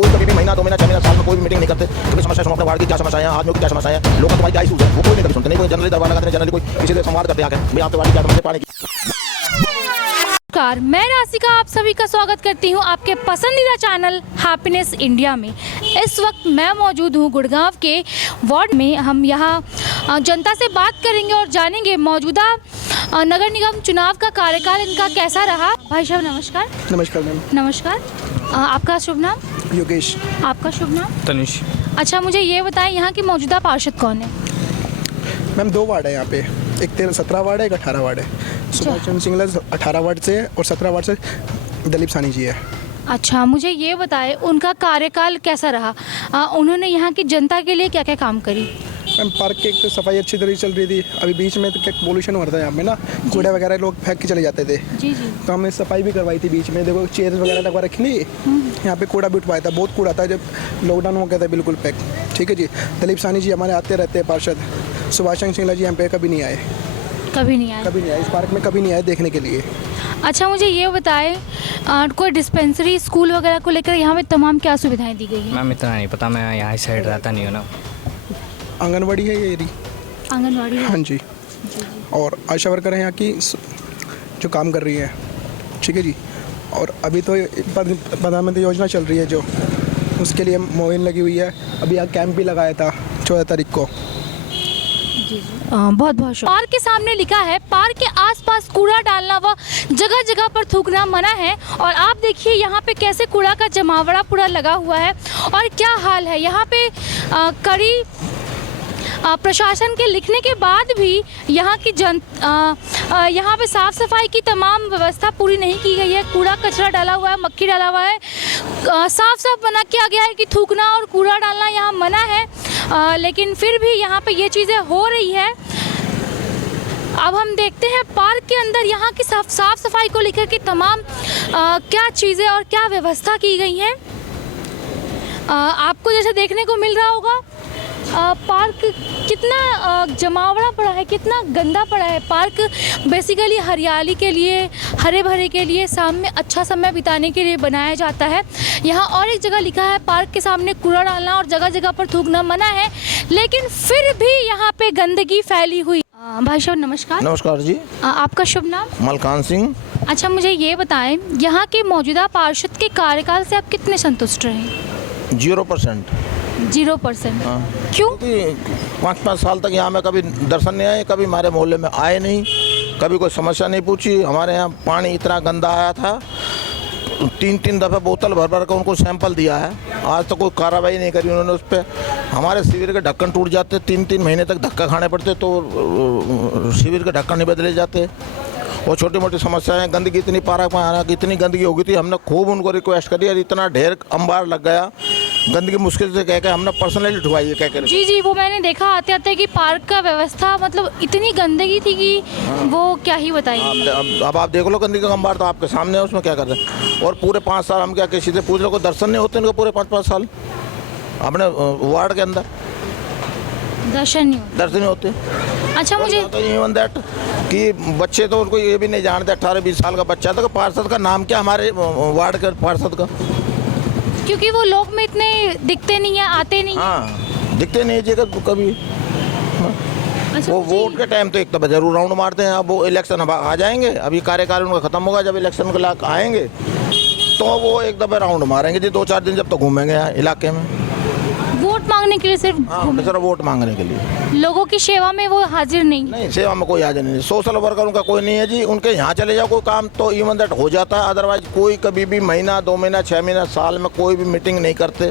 कोई कभी भी महीना 2 महीना 6 महीना साल में कोई भी मीटिंग नहीं करते। कभी समस्या सुनो अपने वार्ड की क्या समस्याएं हैं, आदमियों की क्या समस्याएं हैं, लोगों तुम्हारी क्या इशूज है, वो कोई नहीं कभी सुनते। नहीं कोई जनरली दरबार लगाते, जनरली कोई किसी से संवाद करते आके भाई आपके वार्ड की क्या समस्या, पानी की। नमस्कार, मैं राशिका आप सभी का स्वागत करती हूं आपके पसंदीदा चैनल हैप्पीनेस इंडिया में। इस वक्त मैं मौजूद हूं गुड़गांव के वार्ड में। हम यहां जनता से बात करेंगे और जानेंगे मौजूदा नगर निगम चुनाव का कार्यकाल इनका कैसा रहा। भाई साहब नमस्कार। नमस्कार मैम। नमस्कार, आपका शुभ नाम? योगेश। आपका शुभ नाम? तनिष। अच्छा, मुझे ये बताएं यहाँ की मौजूदा पार्षद कौन है? मैम 2 वार्ड है यहाँ पे, एक 17 वार्ड है, एक 18 वार्ड है। सुभाष चंद्र सिंगला 18 वार्ड से और 17 वार्ड से दलीप सानी जी है। अच्छा, मुझे ये बताएं उनका कार्यकाल कैसा रहा, उन्होंने यहाँ की जनता के लिए क्या क्या काम करी? मैम पार्क की एक तो सफाई अच्छी तरह से चल रही थी। अभी बीच में तो क्या पोल्यूशन हो रहा था यहाँ पे ना, कूड़ा वगैरह लोग फेंक के चले जाते थे। जी जी। तो हमने सफाई भी करवाई थी बीच में। देखो चेयर वगैरह लगवा रखी थी, यहाँ पे कूड़ा भी उठवाया था, बहुत कूड़ा था जब लॉकडाउन हो गया था, बिल्कुल पैक। ठीक है जी। दलीप सानी जी हमारे आते रहते हैं पार्षद। सुभाष चंद्र सिंगला जी यहाँ पे कभी नहीं आए, कभी नहीं आए? कभी नहीं आए, इस पार्क में कभी नहीं आए देखने के लिए। अच्छा, मुझे ये बताएं कोई डिस्पेंसरी स्कूल वगैरह को लेकर यहाँ पे तमाम क्या सुविधाएं दी गई हैं? मैम इतना नहीं पता, मैं यहाँ इस साइड रहता नहीं हूँ ना। आंगनबाड़ी है ये एरी। आंगनवाड़ी है? हाँ जी। और आशा वर्कर हैं यहाँ की जो काम कर रही है। ठीक है जी। और अभी तो प्रधानमंत्री योजना चल रही है जो, उसके लिए मुहिम लगी हुई है। अभी यहाँ कैंप भी लगाया था 14 तारीख को। बहुत बहुत शुक्रिया। पार्क के सामने लिखा है पार्क के आसपास कूड़ा डालना व जगह जगह पर थूकना मना है। और आप देखिए यहाँ पे कैसे कूड़ा का जमावड़ा पूरा लगा हुआ है और क्या हाल है यहाँ पे। कड़ी प्रशासन के लिखने के बाद भी यहाँ की यहाँ पे साफ सफाई की तमाम व्यवस्था पूरी नहीं की गई है। कूड़ा कचरा डाला हुआ है, मक्खी डाला हुआ है। साफ साफ मना किया गया है कि थूकना और कूड़ा डालना यहाँ मना है, लेकिन फिर भी यहाँ पे ये चीज़ें हो रही है। अब हम देखते हैं पार्क के अंदर यहाँ की साफ सफाई को लेकर के तमाम क्या चीज़ें और क्या व्यवस्था की गई हैं। आपको जैसे देखने को मिल रहा होगा पार्क कितना जमावड़ा पड़ा है, कितना गंदा पड़ा है। पार्क बेसिकली हरियाली के लिए, हरे भरे के लिए, शाम में अच्छा समय बिताने के लिए बनाया जाता है। यहाँ और एक जगह लिखा है पार्क के सामने कूड़ा डालना और जगह जगह पर थूकना मना है, लेकिन फिर भी यहाँ पे गंदगी फैली हुई। भाई साहब नमस्कार। नमस्कार जी। आपका शुभ नाम? मलकान सिंह। अच्छा, मुझे ये बताएं यहाँ के मौजूदा पार्षद के कार्यकाल से आप कितने संतुष्ट रहे? 0%। 0%? हाँ। क्यों? 5 साल तक यहाँ में कभी दर्शन नहीं आए, कभी हमारे मोहल्ले में आए नहीं, कभी कोई समस्या नहीं पूछी। हमारे यहाँ पानी इतना गंदा आया था, 3 दफ़े बोतल भर भर कर उनको सैंपल दिया है, आज तक कोई कार्रवाई नहीं करी उन्होंने उस पर। हमारे शिविर के ढक्कन टूट जाते, 3 महीने तक धक्का खाने पड़ते तो शिविर के ढक्कन नहीं बदले जाते। और छोटी मोटी समस्याएं, गंदगी इतनी पार्क में आना कि इतनी गंदगी हो गई थी, हमने खूब उनको रिक्वेस्ट करी और इतना ढेर अंबार लग गया, गंदगी मुश्किल से कह के हमने पर्सनली उठवाई है। कह कर जी जी, वो मैंने देखा आते आते कि पार्क का व्यवस्था मतलब इतनी गंदगी थी कि वो क्या ही बताइए। अब आप देख लो गंदगी का अंबार तो आपके सामने है, उसमें क्या कर रहे हैं। और पूरे 5 साल हम क्या किसी से पूछ लो, कोई दर्शन नहीं होते इनको पूरे 5 साल अपने वार्ड के अंदर दर्शन नहीं होते। अच्छा, मुझे इवन दैट कि बच्चे तो उनको ये भी नहीं जानते, 18-20 साल का बच्चा था, पार्षद का नाम क्या हमारे वार्ड के पार्षद का, क्योंकि वो लोग में इतने दिखते नहीं है, आते नहीं। हाँ, दिखते नहीं है कभी। अच्छा, वो वोट के टाइम तो एक दफ़ा जरूर राउंड मारते हैं। अब वो इलेक्शन अब आ जाएंगे, अभी कार्यकाल उनका ख़त्म होगा, जब इलेक्शन के लायक आएंगे तो वो एक दफ़ा राउंड मारेंगे जी, 2-4 दिन जब तो घूमेंगे यहाँ इलाके में, वोट मांगने के लिए सिर्फ। हाँ, सिर्फ वोट मांगने के लिए। लोगों की सेवा में वो हाजिर नहीं। सेवा में कोई हाजिर नहीं। सोशल वर्कर उनका कोई नहीं है जी, उनके यहाँ चले जाओ कोई काम तो इवन दैट हो जाता है, अदरवाइज कोई कभी भी महीना 2 महीना 6 महीना साल में कोई भी मीटिंग नहीं करते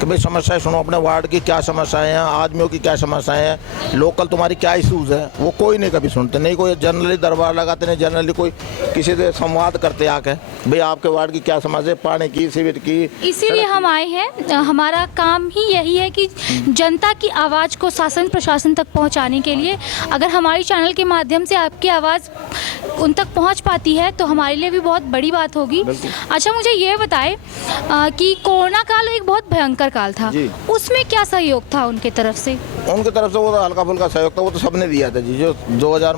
कि भाई समस्याएं सुनो, अपने वार्ड की क्या समस्याएं हैं, आदमियों की क्या समस्याएं हैं, लोकल तुम्हारी क्या इशूज़ है, वो कोई नहीं कभी सुनते। नहीं कोई जनरली दरबार लगाते, नहीं जनरली कोई किसी से संवाद करते आके भाई आपके वार्ड की क्या समस्या, पानी की, शिविर की। इसीलिए हम आए हैं। हमारा काम ही यही है कि जनता की आवाज़ को शासन प्रशासन तक पहुंचाने के लिए अगर हमारी चैनल के माध्यम से आपकी आवाज़ उन तक पहुंच पाती है तो हमारे लिए भी बहुत बड़ी बात होगी। अच्छा, मुझे ये बताएं कि कोरोना काल एक बहुत भयंकर काल था, उसमें क्या सहयोग था उनके तरफ से? उनकी तरफ से वो तो हल्का फुल्का सहयोग था, वो तो सबने दिया था जी। जो 24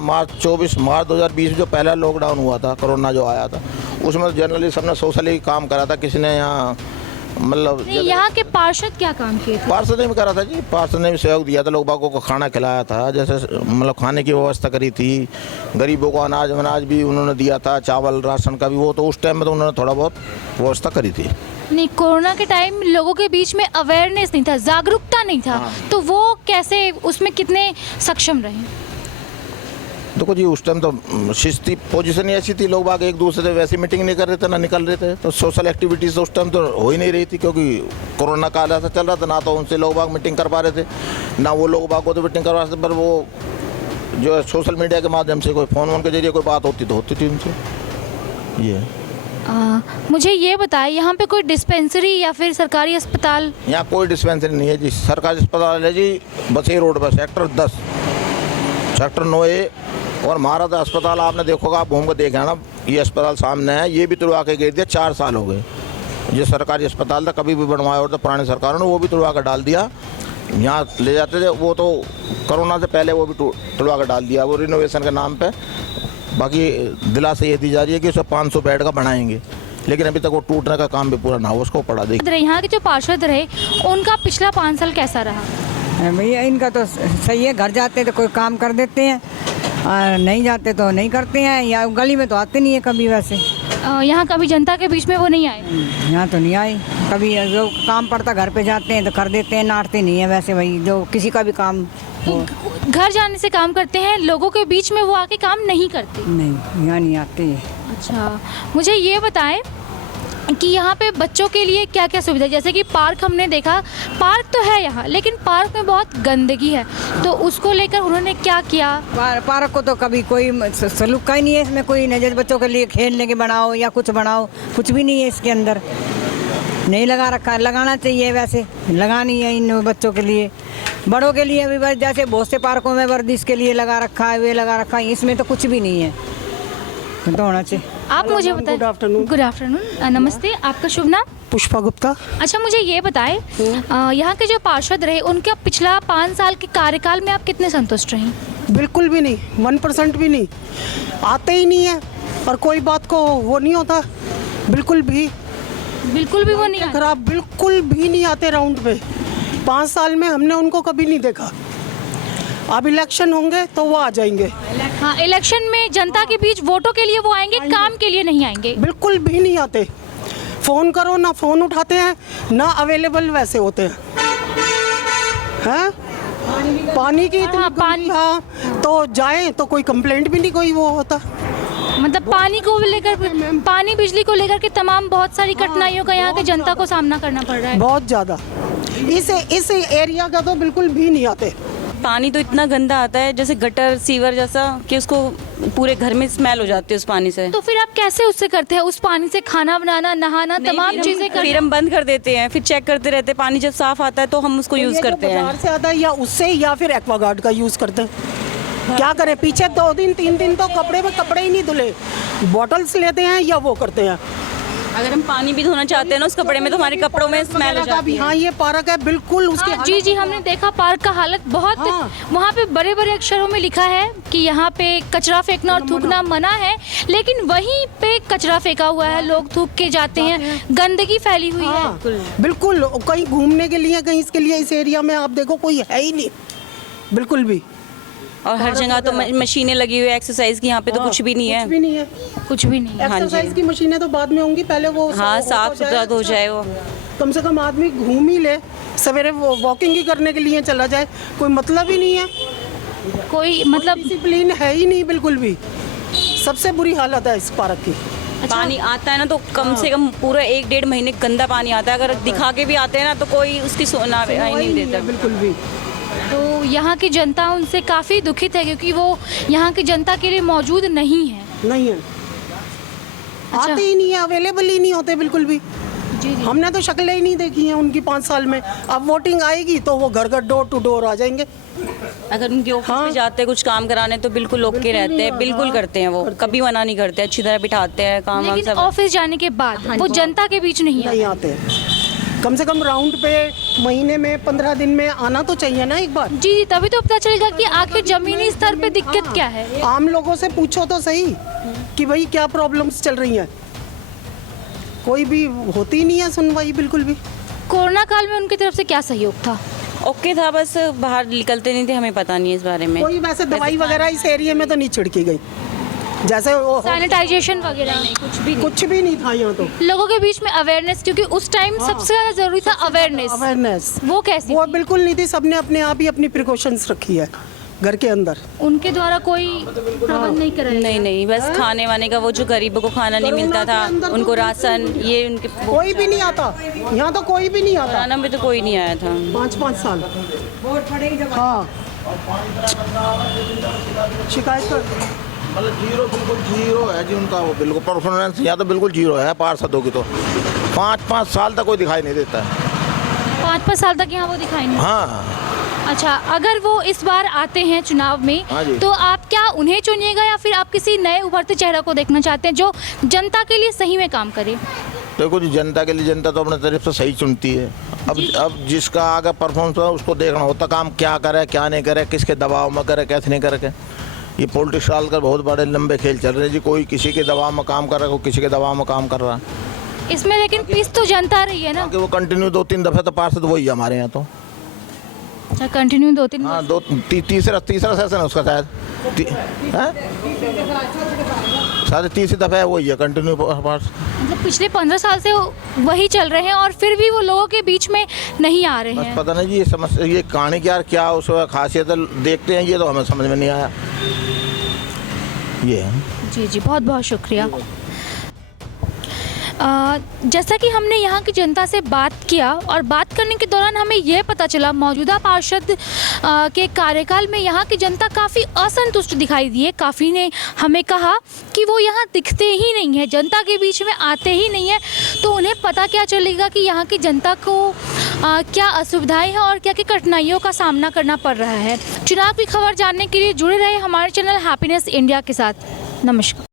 मार्च 2020 जो पहला लॉकडाउन हुआ था, कोरोना जो आया था, उसमें जनरली सबने सोशली काम करा था। किसी ने यहाँ मतलब नहीं, यहाँ के पार्षद क्या काम किए थे? पार्षद ने भी करा था जी, पार्षद ने भी सहयोग दिया था, लोग बागों को खाना खिलाया था, जैसे मतलब खाने की व्यवस्था करी थी, गरीबों को अनाज भी उन्होंने दिया था, चावल राशन का भी, वो तो उस टाइम में तो उन्होंने थोड़ा बहुत व्यवस्था करी थी। नहीं, कोरोना के टाइम लोगों के बीच में अवेयरनेस नहीं था, जागरूकता नहीं था, तो वो कैसे उसमें कितने सक्षम रहे? देखो जी, उस टाइम तो शिस्ती पोजीशन ही ऐसी थी, लोग बाग एक दूसरे से वैसी मीटिंग नहीं कर रहे थे, ना निकल रहे थे, तो सोशल एक्टिविटीज़ उस टाइम तो हो ही नहीं रही थी, क्योंकि कोरोना काल ऐसा चल रहा था, ना तो उनसे लोग बाग मीटिंग कर पा रहे थे, ना वो लोग बाग को तो मीटिंग करवा रहे थे, पर वो जो है सोशल मीडिया के माध्यम से कोई फ़ोन के जरिए कोई बात होती तो होती थी उनसे। ये मुझे ये बताएं, यहाँ पे कोई डिस्पेंसरी या फिर सरकारी अस्पताल? यहाँ कोई डिस्पेंसरी नहीं है जी, सरकारी अस्पताल है जी बसई रोड पर, सेक्टर 10, सेक्टर 9A, और महाराजा अस्पताल आपने देखोगा, आप घूम कर देखे ना, ये अस्पताल सामने है, ये भी तुड़वा के गिर दिया, 4 साल हो गए। ये सरकारी अस्पताल था, कभी भी बनवाया होता पुरानी सरकारों ने, वो भी तुड़वा कर डाल दिया। यहाँ ले जाते थे, वो तो कोरोना से पहले वो भी तुड़वा कर डाल दिया, वो रिनोवेशन के नाम पे। बाकी दिलासा ये दी जा रही है कि उसे 500 बेड का बनाएंगे, लेकिन अभी तक वो टूटने का काम भी पूरा ना हो, उसको पड़ा देखिए। यहाँ के जो पार्षद रहे, उनका पिछला 5 साल कैसा रहा? भैया इनका तो सही है, घर जाते हैं तो कोई काम कर देते हैं, और नहीं जाते तो नहीं करते हैं, या गली में तो आते नहीं है कभी। वैसे यहाँ कभी जनता के बीच में वो नहीं आए? यहाँ तो नहीं आए कभी, जो काम पड़ता घर पे जाते हैं तो कर देते हैं, नाटते नहीं है वैसे भाई, जो किसी का भी काम तो घर जाने से काम करते हैं, लोगों के बीच में वो आके काम नहीं करते? नहीं, यहाँ नहीं आते हैं। अच्छा, मुझे ये बताएं कि यहाँ पे बच्चों के लिए क्या क्या सुविधा, जैसे कि पार्क हमने देखा, पार्क तो है यहाँ, लेकिन पार्क में बहुत गंदगी है, तो उसको लेकर उन्होंने क्या किया? पार्क को तो कभी कोई सलूक का ही नहीं है इसमें, कोई नहीं, जैसे बच्चों के लिए खेलने के बनाओ या कुछ बनाओ, कुछ भी नहीं है इसके अंदर, नहीं लगा रखा। लगाना चाहिए, वैसे लगानी है इन बच्चों के लिए, बड़ों के लिए भी जैसे बहुत से पार्कों में वर्जिश के लिए लगा रखा है, वे लगा रखा है, इसमें तो कुछ भी नहीं है, तो होना चाहिए। आप मुझे बताएं। Good afternoon. गुड आफ्टरनून, नमस्ते, आपका शुभ नाम? पुष्पा गुप्ता। अच्छा, मुझे ये बताएं, यहाँ के जो पार्षद रहे, उनका पिछला 5 साल के कार्यकाल में आप कितने संतुष्ट रहे? बिल्कुल भी नहीं, 1% भी नहीं, आते ही नहीं है, और कोई बात को वो नहीं होता, बिल्कुल भी वो नहीं आए? खराब, बिल्कुल भी नहीं आते राउंड पे। 5 साल में हमने उनको कभी नहीं देखा। अब इलेक्शन होंगे तो वो आ जाएंगे। हाँ, इलेक्शन में जनता के बीच वोटों के लिए वो आएंगे, काम के लिए नहीं आएंगे। बिल्कुल भी नहीं आते, फ़ोन करो ना फ़ोन उठाते हैं, ना अवेलेबल वैसे होते हैं। पानी की इतनी पानी, हाँ, तो जाए तो कोई कंप्लेंट भी नहीं कोई वो होता। मतलब पानी को लेकर, पानी बिजली को लेकर के तमाम बहुत सारी कठिनाइयों का यहाँ के जनता को सामना करना पड़ रहा है। बहुत ज़्यादा, इस एरिया का तो बिल्कुल भी नहीं आते। पानी तो इतना गंदा आता है, जैसे गटर सीवर जैसा, कि उसको पूरे घर में स्मेल हो जाती है उस पानी से। तो फिर आप कैसे उससे करते हैं? उस पानी से खाना बनाना, नहाना, तमाम चीजें फिर हम बंद कर देते हैं, फिर चेक करते रहते हैं, पानी जब साफ आता है तो हम उसको यूज करते हैं। बाहर से आता है या उससे, या फिर एक्वागार्ड का यूज करते हैं। क्या करें, पीछे 2 दिन 3 दिन तो कपड़े में कपड़े ही नहीं धुले, बॉटल्स लेते हैं या वो करते हैं। अगर हम पानी भी धोना चाहते हैं ना उस कपड़े में, तो हमारे कपड़ों में स्मेल हो जाती है। हाँ, ये पार्क है बिल्कुल उसके। हाँ, जी, हमने देखा पार्क का हालत बहुत। वहाँ पे बड़े बड़े अक्षरों में लिखा है कि यहाँ पे कचरा फेंकना और थूकना मना है, लेकिन वहीं पे कचरा फेंका हुआ है, लोग थूक के जाते हैं, गंदगी फैली हुई है। बिल्कुल, कहीं घूमने के लिए, कहीं इसके लिए इस एरिया में आप देखो कोई है ही नहीं, बिल्कुल भी। और हर जगह तो मशीनें लगी हुई है एक्सरसाइज की, यहाँ पे तो कुछ भी नहीं है। कुछ भी नहीं है, कुछ भी नहीं है। एक्सरसाइज की मशीनें तो बाद में होंगी, पहले वो हाँ, साफ सुथरा हो जाए वो। कम से कम आदमी घूम ही ले, सवेरे वॉकिंग ही करने के लिए चला जाए, कोई मतलब ही नहीं है, कोई मतलब डिसिप्लिन है ही नहीं बिल्कुल भी। सबसे बुरी हालत है इस पार्क की। पानी आता है ना तो कम से कम पूरा 1-1.5 महीने गंदा पानी आता है, अगर दिखा के भी आते हैं ना तो कोई उसकी सोना ही नहीं देता बिल्कुल भी। तो यहाँ की जनता उनसे काफ़ी दुखित है, क्योंकि वो यहाँ की जनता के लिए मौजूद नहीं है। नहीं है, आते ही नहीं है, अवेलेबल ही नहीं होते बिल्कुल भी। जी। हमने तो शक्लें ही नहीं देखी हैं उनकी 5 साल में। अब वोटिंग आएगी तो वो घर घर डोर टू डोर आ जाएंगे। अगर उनके ऑफिस में जाते हैं कुछ काम कराने तो बिल्कुल ओके रहते हैं, बिल्कुल करते हैं, वो कभी मना नहीं करते, अच्छी तरह बिठाते हैं, काम वाम लेकिन सब। ऑफिस जाने के बाद वो जनता के बीच नहीं आते। कम से कम राउंड पे महीने में 15 दिन में आना तो चाहिए ना एक बार। जी, तभी तो पता चलेगा कि आखिर जमीनी स्तर पे दिक्कत क्या है। आम लोगों से पूछो तो सही कि भाई क्या प्रॉब्लम्स चल रही हैं। कोई भी होती ही नहीं है सुनवाई बिल्कुल भी। कोरोना काल में उनकी तरफ से क्या सहयोग था? ओके था, बस बाहर निकलते नहीं थे, हमें पता नहीं है इस बारे में। कोई वैसे दवाई वगैरह इस एरिया में तो नहीं छिड़की गई, जैसे वो सैनिटाइजेशन वगैरह नहीं, कुछ भी नहीं था यहाँ तो। लोगों के बीच में अवेयरनेस, क्योंकि उस टाइम सबसे ज़्यादा जरूरी था अवेयरनेस। वो कैसी वो थी? बिल्कुल नहीं थी, सबने अपने आप ही अपनी प्रिकॉशंस रखी है घर के अंदर। उनके द्वारा कोई प्रबंध नहीं कराया? नहीं, बस खाने वाने का, वो जो गरीबों को खाना नहीं मिलता था उनको राशन, ये उनके कोई भी नहीं आता यहाँ तो, कोई भी नहीं आता। कोरोना में तो कोई नहीं आया था 5-5 साल। हाँ, शिकायत कर मतलब जीरो, बिल्कुल जीरो है जी उनका, वो बिल्कुल परफॉर्मेंस यहाँ तो बिल्कुल जीरो है पार्षदों की। तो 5-5 साल तक कोई दिखाई नहीं देता है। 5-5 साल तक यहाँ वो दिखाई नहीं? हाँ। अच्छा, अगर वो इस बार आते हैं चुनाव में, हाँ जी। तो आप क्या उन्हें चुनिएगा या फिर आप किसी नए उभरते चेहरे को देखना चाहते हैं जो जनता के लिए सही में काम करे? देखो जी, जनता के लिए जनता तो अपने तरफ से सही चुनती है। अब जिसका आगे परफॉर्मेंस है उसको देखना होता, काम क्या करे क्या नहीं करे, किसके दबाव में करे कैसे नहीं करे। ये पॉलिटिक्स डालकर बहुत बड़े लंबे खेल चल रहे हैं जी, कोई किसी के दबाव में काम कर रहा है, कोई किसी के दबाव में काम कर रहा है। इसमें लेकिन पीस तो जनता रही है ना? कि वो कंटिन्यू 2-3 दफे तो पार्षद वही है हमारे यहाँ तो। अच्छा, कंटिन्यू 2-3? हाँ, तीसरा सेशन है उसका शायद, शायद तीसरी दफा है वही है कंटिन्यू पार्षद। मतलब पिछले 15 साल से वही चल रहे हैं और फिर भी वो लोगों के बीच में नहीं आ रहे हैं। पता नहीं जी, ये समस्या, ये कहानी क्या उसका खासियत देखते हैं, ये तो हमें समझ में नहीं आया। ये है जी, बहुत बहुत शुक्रिया। जैसा कि हमने यहाँ की जनता से बात किया और बात करने के दौरान हमें यह पता चला मौजूदा पार्षद के कार्यकाल में यहाँ की जनता काफ़ी असंतुष्ट दिखाई दी है। काफ़ी ने हमें कहा कि वो यहाँ दिखते ही नहीं है, जनता के बीच में आते ही नहीं है, तो उन्हें पता क्या चलेगा कि यहाँ की जनता को क्या असुविधाएं हैं और क्या क्या कठिनाइयों का सामना करना पड़ रहा है। चुनाव की खबर जानने के लिए जुड़े रहे हमारे चैनल हैप्पीनेस इंडिया के साथ। नमस्कार।